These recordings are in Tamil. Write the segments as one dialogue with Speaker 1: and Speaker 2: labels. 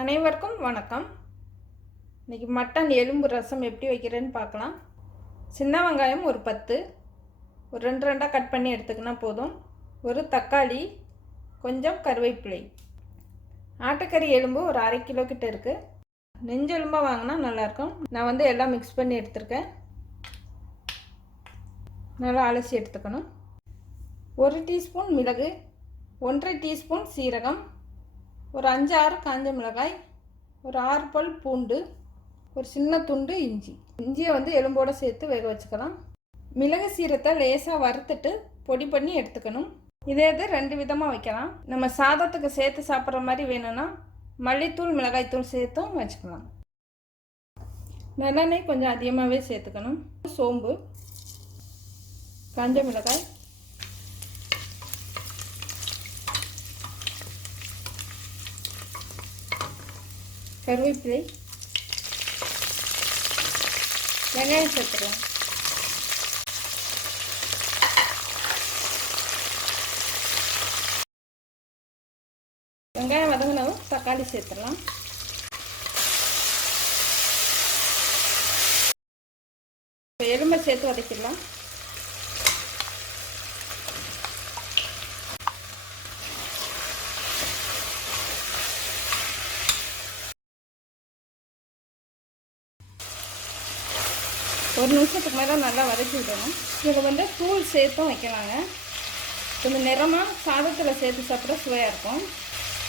Speaker 1: அனைவருக்கும் வணக்கம். இன்றைக்கி மட்டன் எலும்பு ரசம் எப்படி வைக்கிறேன்னு பார்க்கலாம். சின்ன வெங்காயம் ஒரு பத்து. ஒரு ரெண்டு ரெண்டாக கட் பண்ணி எடுத்துக்கினா போதும். ஒரு தக்காளி கொஞ்சம் கருவேப்பிலை. ஆட்டுக்கறி எலும்பு ஒரு அரை கிலோ கிட்ட இருக்குது நெஞ்செலும்பாக வாங்கினா நல்லாயிருக்கும் நான் வந்து எல்லாம் மிக்ஸ் பண்ணி எடுத்திருக்கேன். நல்லா அலசி எடுத்துக்கணும். ஒரு டீஸ்பூன் மிளகு ஒன்றரை டீஸ்பூன் சீரகம் ஒரு அஞ்சு ஆறு காஞ்ச மிளகாய் ஒரு ஆறு பல் பூண்டு ஒரு சின்ன துண்டு இஞ்சி. இஞ்சியை வந்து எலும்போடு சேர்த்து வேக வச்சுக்கலாம். மிளகு சீரத்தை லேசாக வறுத்துட்டு பொடி பண்ணி எடுத்துக்கணும். இதே இது ரெண்டு விதமாக வைக்கலாம். நம்ம சாதத்துக்கு சேர்த்து சாப்பிட்ற மாதிரி வேணும்னா மல்லித்தூள் மிளகாய்த்தூள் சேர்த்தும் வச்சுக்கலாம். நல்லெண்ணெய் கொஞ்சம் அதிகமாகவே சேர்த்துக்கணும். சோம்பு காஞ்ச மிளகாய் கருவேப்பிலை. வெங்காயம் சேர்த்துக்கலாம். வெங்காயம் வதங்கினதும் தக்காளி சேர்த்துடலாம். எலும்பை சேர்த்து வதக்கிடலாம். ஒரு நிமிஷத்துக்கு மேலே நல்லா வதக்கி விடணும். இதில் வந்து தூள் சேர்த்தும் வைக்கலாங்க. கொஞ்சம் நிறமாக சாதத்தில் சேர்த்து சாப்பிட சுவையாக இருக்கும்.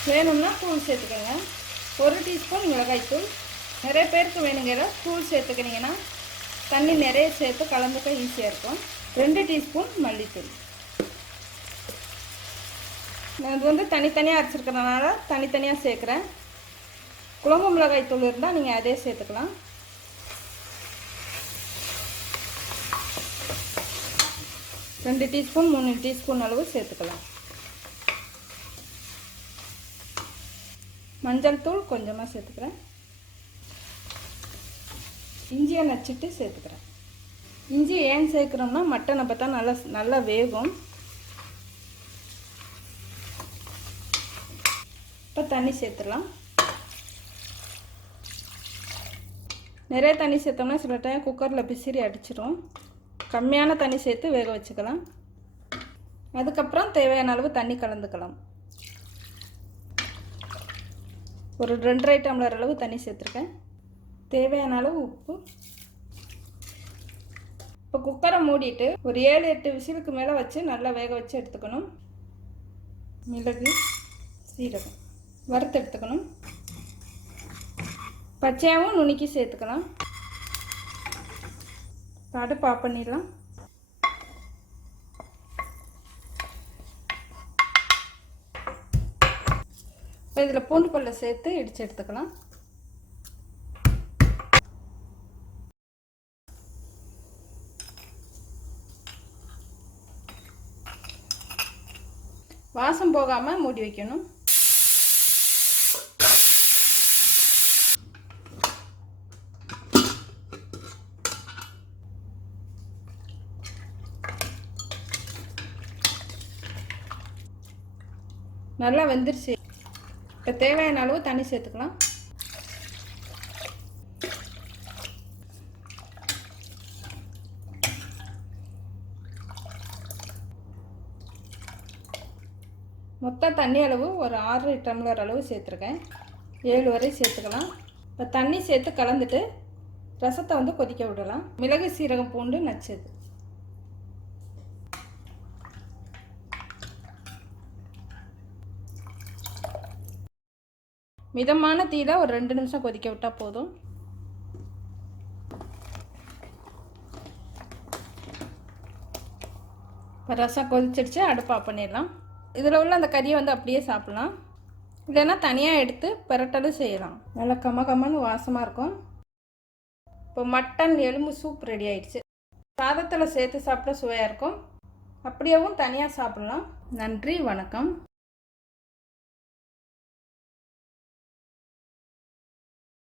Speaker 1: வேணும்னா தூள் சேர்த்துக்கோங்க. ஒரு டீஸ்பூன் மிளகாய்த்தூள் நிறைய பேருக்கு வேணுங்கிற தூள் சேர்த்துக்கினீங்கன்னா தண்ணி நிறைய சேர்த்து கலந்துக்க ஈஸியாக இருக்கும். ரெண்டு டீஸ்பூன் மல்லித்தூள். நான் இது வந்து தனித்தனியாக அரைச்சிருக்கிறதுனால தனித்தனியாக சேர்க்குறேன். குழம்பு மிளகாய் தூள் இருந்தால் நீங்கள் அதே சேர்த்துக்கலாம். ரெண்டு டீஸ்பூன் மூணு டீஸ்பூன் அளவு சேர்த்துக்கலாம். மஞ்சள் தூள் கொஞ்சமாக சேர்த்துக்கிறேன். இஞ்சியை நச்சுட்டு சேர்த்துக்கிறேன். இஞ்சி ஏன் சேர்க்குறோம்னா மட்டனை பார்த்தா நல்லா நல்லா வேகும். இப்போ தண்ணி சேர்த்துடலாம். நிறைய தண்ணி சேர்த்தோம்னா சில டைம் குக்கரில் பிசிறி அடிச்சிடும் கம்மியான தண்ணி சேர்த்து வேக வச்சுக்கலாம். அதுக்கப்புறம் தேவையான அளவு தண்ணி கலந்துக்கலாம். ஒரு ரெண்டரை டம்ளர் அளவு தண்ணி சேர்த்துருக்கேன். தேவையான அளவு உப்பு. இப்போ குக்கரை மூடிட்டு ஒரு ஏழு எட்டு விசிலுக்கு மேலே வச்சு நல்லா வேக வச்சு எடுத்துக்கணும். மிளகு சீரகம் வறுத்து எடுத்துக்கணும். பச்சையாகவும் நுணுக்கி சேர்த்துக்கலாம். அடுப்பு ஆஃப் பண்ணிடலாம். இப்போ இதில் பூண்டு பல்ல சேர்த்து இடித்து எடுத்துக்கலாம். வாசம் போகாமல் மூடி வைக்கணும். நல்லா வெந்துருச்சு. இப்போ தேவையான அளவு தண்ணி சேர்த்துக்கலாம். மொத்த தண்ணி அளவு ஒரு ஆறு டம்ளர் அளவு சேர்த்துருக்கேன். ஏழு வரை சேர்த்துக்கலாம். இப்போ தண்ணி சேர்த்து கலந்துட்டு ரசத்தை வந்து கொதிக்க விடலாம். மிளகு சீரகம் பூண்டு நச்சது மிதமான தீயில் ஒரு ரெண்டு நிமிஷம் கொதிக்க விட்டால் போதும். இப்போ ரசம் கொதிச்சிடுச்சு அடுப்பு ஆஃப் பண்ணிடலாம். இதில் உள்ள அந்த கறியை வந்து அப்படியே சாப்பிட்லாம். இல்லைன்னா தனியாக எடுத்து பெரட்டலும் செய்யலாம். நல்லா கம கம்மன்னு வாசமாக இருக்கும். இப்போ மட்டன் எலும்பு சூப் ரெடி ஆயிடுச்சு. சாதத்தில் சேர்த்து சாப்பிட சுவையாக இருக்கும். அப்படியேவும் தனியாக சாப்பிட்லாம். நன்றி வணக்கம்.